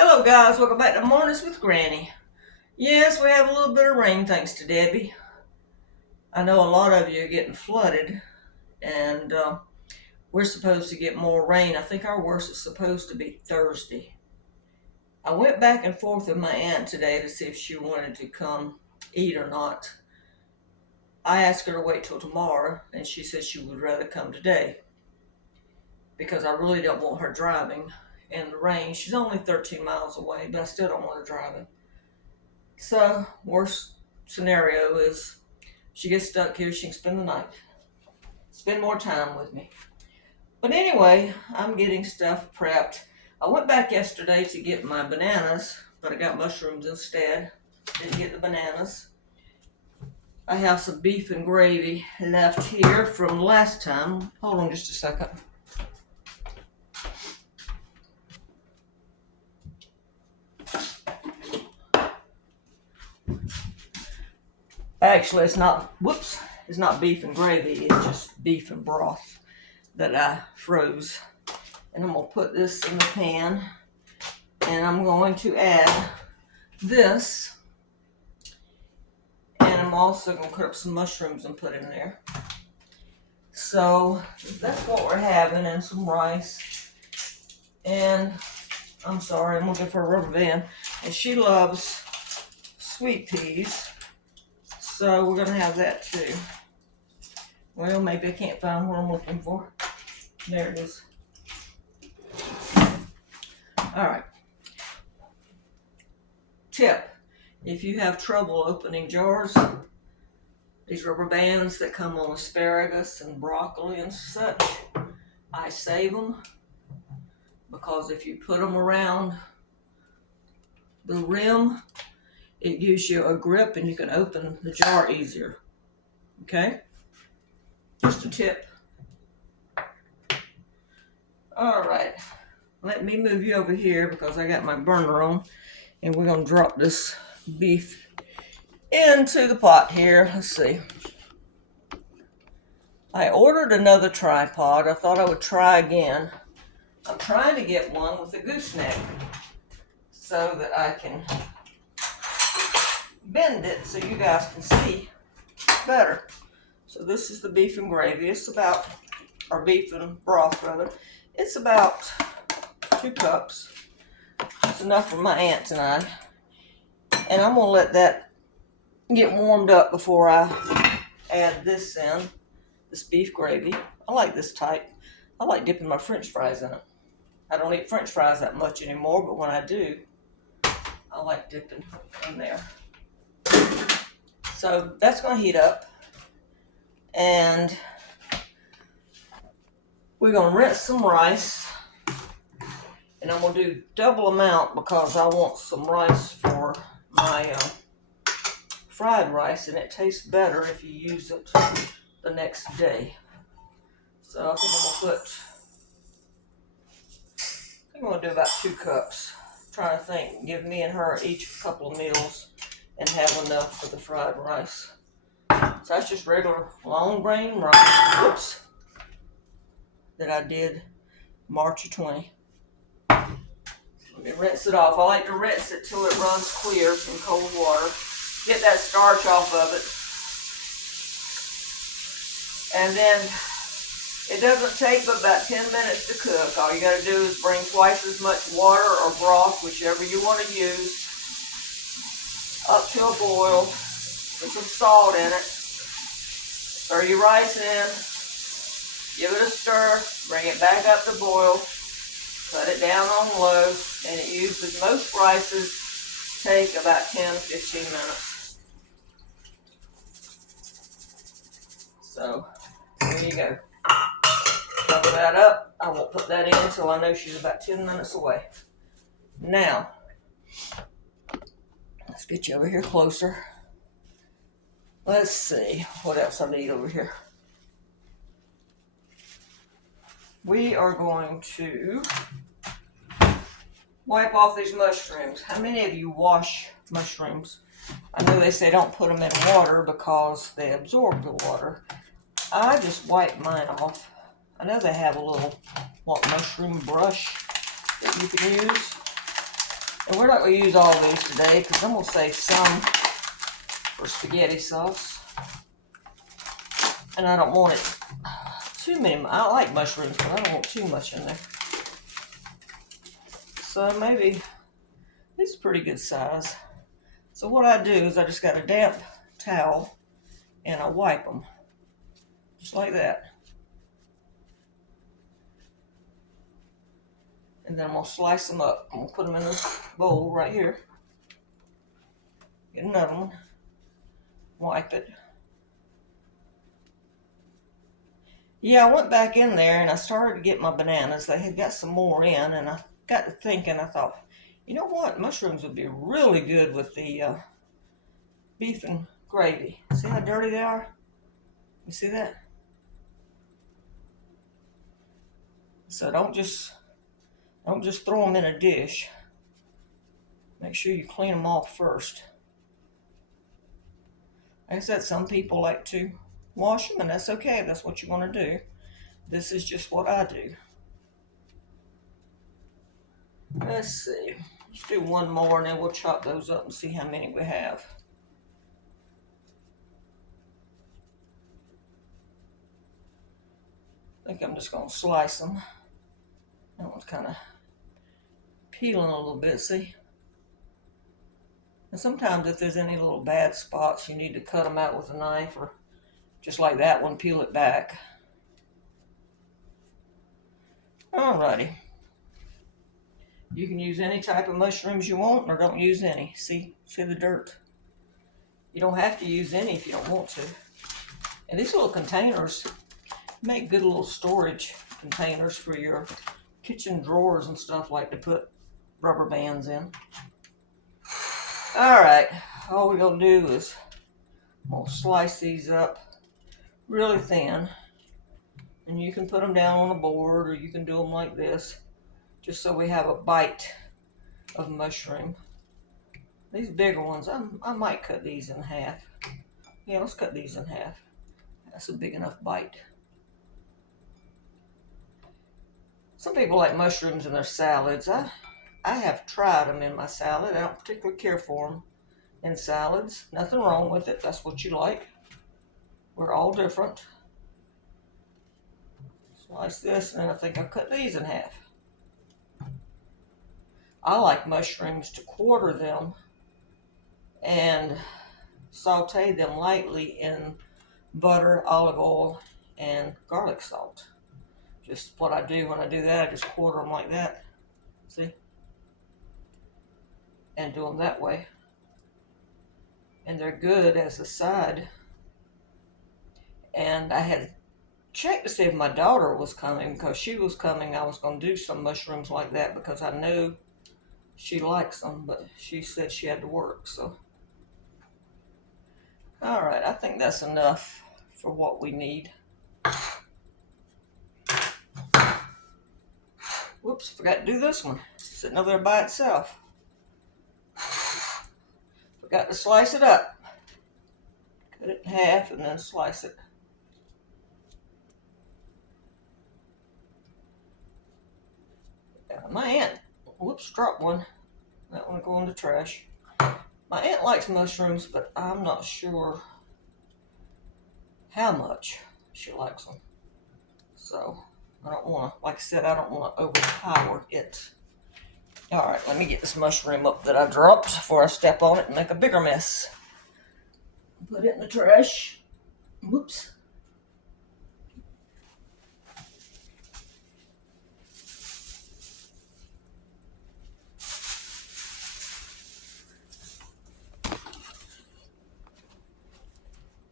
Hello guys, welcome back to Mornings with Granny. Yes, we have a little bit of rain thanks to Debbie. I know a lot of you are getting flooded and we're supposed to get more rain. I think our worst is supposed to be Thursday. I went back and forth with my aunt today to see if she wanted to come eat or not. I asked her to wait till tomorrow and she said she would rather come today because I really don't want her driving in the rain. She's only 13 miles away, but I still don't want her driving. So, worst scenario is she gets stuck here, she can spend the night. Spend more time with me. But anyway, I'm getting stuff prepped. I went back yesterday to get my bananas, but I got mushrooms instead. Didn't get the bananas. I have some beef and gravy left here from last time. Hold on just a second. Actually, it's not beef and gravy, it's just beef and broth that I froze. And I'm going to put this in the pan, and I'm going to add this, and I'm also going to cut up some mushrooms and put in there. So that's what we're having, and some rice. And I'm sorry, I'm looking for a rubber band. And she loves sweet peas, so we're going to have that too. Well, maybe I can't find what I'm looking for. There it is. All right. Tip: if you have trouble opening jars, these rubber bands that come on asparagus and broccoli and such, I save them because if you put them around the rim, it gives you a grip and you can open the jar easier. Okay? Just a tip. All right. Let me move you over here because I got my burner on, and we're going to drop this beef into the pot here. Let's see. I ordered another tripod. I thought I would try again. I'm trying to get one with a gooseneck so that I can bend it so you guys can see better. So this is the beef and gravy. Or beef and broth rather. It's about 2 cups. It's enough for my aunt and I. And I'm going to let that get warmed up before I add this in, this beef gravy. I like this type. I like dipping my french fries in it. I don't eat french fries that much anymore, but when I do, I like dipping in there. So that's going to heat up. And we're going to rinse some rice. And I'm going to do double amount because I want some rice for my fried rice, and it tastes better if you use it the next day. So I think I'm going to do about 2 cups. I'm trying to think, give me and her each a couple of meals and have enough for the fried rice. So that's just regular long grain rice. Whoops. That I did March of 20. Let me rinse it off. I like to rinse it till it runs clear in cold water. Get that starch off of it. And then it doesn't take but about 10 minutes to cook. All you got to do is bring twice as much water or broth, whichever you want to use, up to a boil. Put some salt in it. Throw your rice in. Give it a stir. Bring it back up to boil. Cut it down on low. And it uses, most rices take about 10-15 minutes. So, there you go. Cover that up. I won't put that in until I know she's about 10 minutes away. Now, let's get you over here closer. Let's see what else I need over here. We are going to wipe off these mushrooms. How many of you wash mushrooms? I know they say don't put them in water because they absorb the water. I just wipe mine off. I know they have a little mushroom brush that you can use. And we're not going to use all these today because I'm going to save some for spaghetti sauce. And I don't want it too many. I like mushrooms, but I don't want too much in there. So maybe it's a pretty good size. So what I do is I just got a damp towel and I wipe them. Just like that. And then I'm going to slice them up. I'm going to put them in this bowl right here. Get another one. Wipe it. Yeah, I went back in there and I started to get my bananas. They had got some more in, and I got to thinking, I thought, you know what? Mushrooms would be really good with the beef and gravy. See how dirty they are? You see that? So don't just throw them in a dish. Make sure you clean them off first. Like I said, some people like to wash them, and that's okay. That's what you want to do. This is just what I do. Let's see. Let's do one more, and then we'll chop those up and see how many we have. I think I'm just going to slice them. That one's kind of peeling a little bit, see? And sometimes if there's any little bad spots, you need to cut them out with a knife, or just like that one, peel it back. Alrighty. You can use any type of mushrooms you want, or don't use any. See the dirt? You don't have to use any if you don't want to. And these little containers make good little storage containers for your kitchen drawers and stuff, like to put rubber bands in. Alright, all we're going to do is we'll slice these up really thin. And you can put them down on a board, or you can do them like this, just so we have a bite of mushroom. These bigger ones, I might cut these in half. Yeah, let's cut these in half. That's a big enough bite. Some people like mushrooms in their salads. I have tried them in my salad. I don't particularly care for them in salads. Nothing wrong with it. That's what you like. We're all different. Slice this, and then I think I'll cut these in half. I like mushrooms to quarter them and saute them lightly in butter, olive oil, and garlic salt. Just what I do when I do that, I just quarter them like that. See? And do them that way. And they're good as a side. And I had checked to see if my daughter was coming, because she was coming. I was going to do some mushrooms like that because I know she likes them, but she said she had to work, so. All right, I think that's enough for what we need. Whoops, forgot to do this one. Sitting over there by itself. Forgot to slice it up. Cut it in half and then slice it. My aunt, whoops, dropped one. That one will go in the trash. My aunt likes mushrooms, but I'm not sure how much she likes them. So I don't want to, like I said, I don't want to overpower it. All right, let me get this mushroom up that I dropped before I step on it and make a bigger mess. Put it in the trash. Whoops.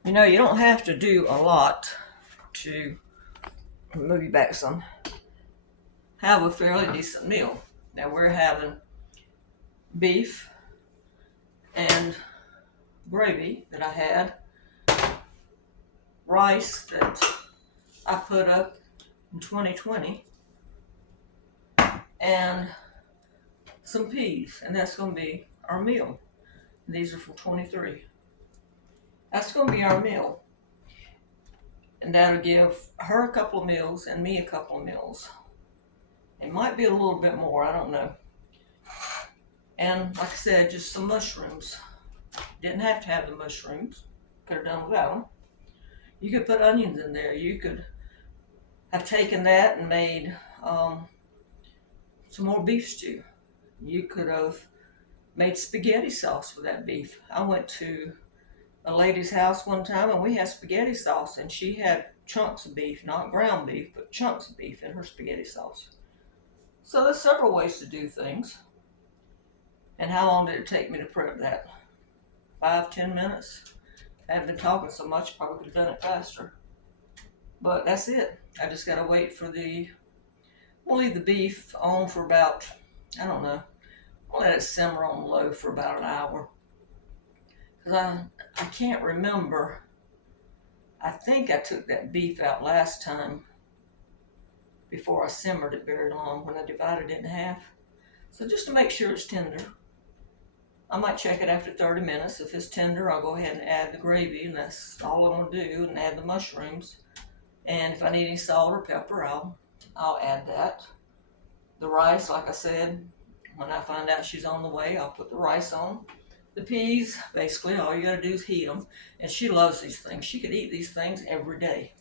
You know, you don't have to do a lot to move you back some. Have a fairly decent meal. Now we're having beef and gravy that I had, rice that I put up in 2020, and some peas, and that's going to be our meal. These are from 23. That's going to be our meal. And that'll give her a couple of meals and me a couple of meals. It might be a little bit more, I don't know. And like I said, just some mushrooms. Didn't have to have the mushrooms. Could have done without them. You could put onions in there. You could have taken that and made some more beef stew. You could have made spaghetti sauce with that beef. I went to a lady's house one time and we had spaghetti sauce, and she had chunks of beef, not ground beef, but chunks of beef in her spaghetti sauce. So there's several ways to do things. And how long did it take me to prep that? 5, 10 minutes. I haven't been talking so much, probably could have done it faster. But that's it. I just gotta wait for we'll leave the beef on for about, I don't know, I'll let it simmer on low for about an hour. Because I can't remember. I think I took that beef out last time before I simmered it very long when I divided it in half. So just to make sure it's tender, I might check it after 30 minutes. If it's tender, I'll go ahead and add the gravy, and that's all I'm going to do, and add the mushrooms. And if I need any salt or pepper, I'll add that. The rice, like I said, when I find out she's on the way, I'll put the rice on. The peas, basically, all you gotta do is heat them. And she loves these things. She could eat these things every day.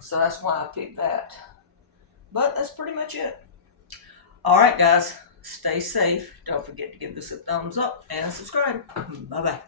So that's why I picked that. But that's pretty much it. All right, guys, stay safe. Don't forget to give this a thumbs up and subscribe. Bye-bye.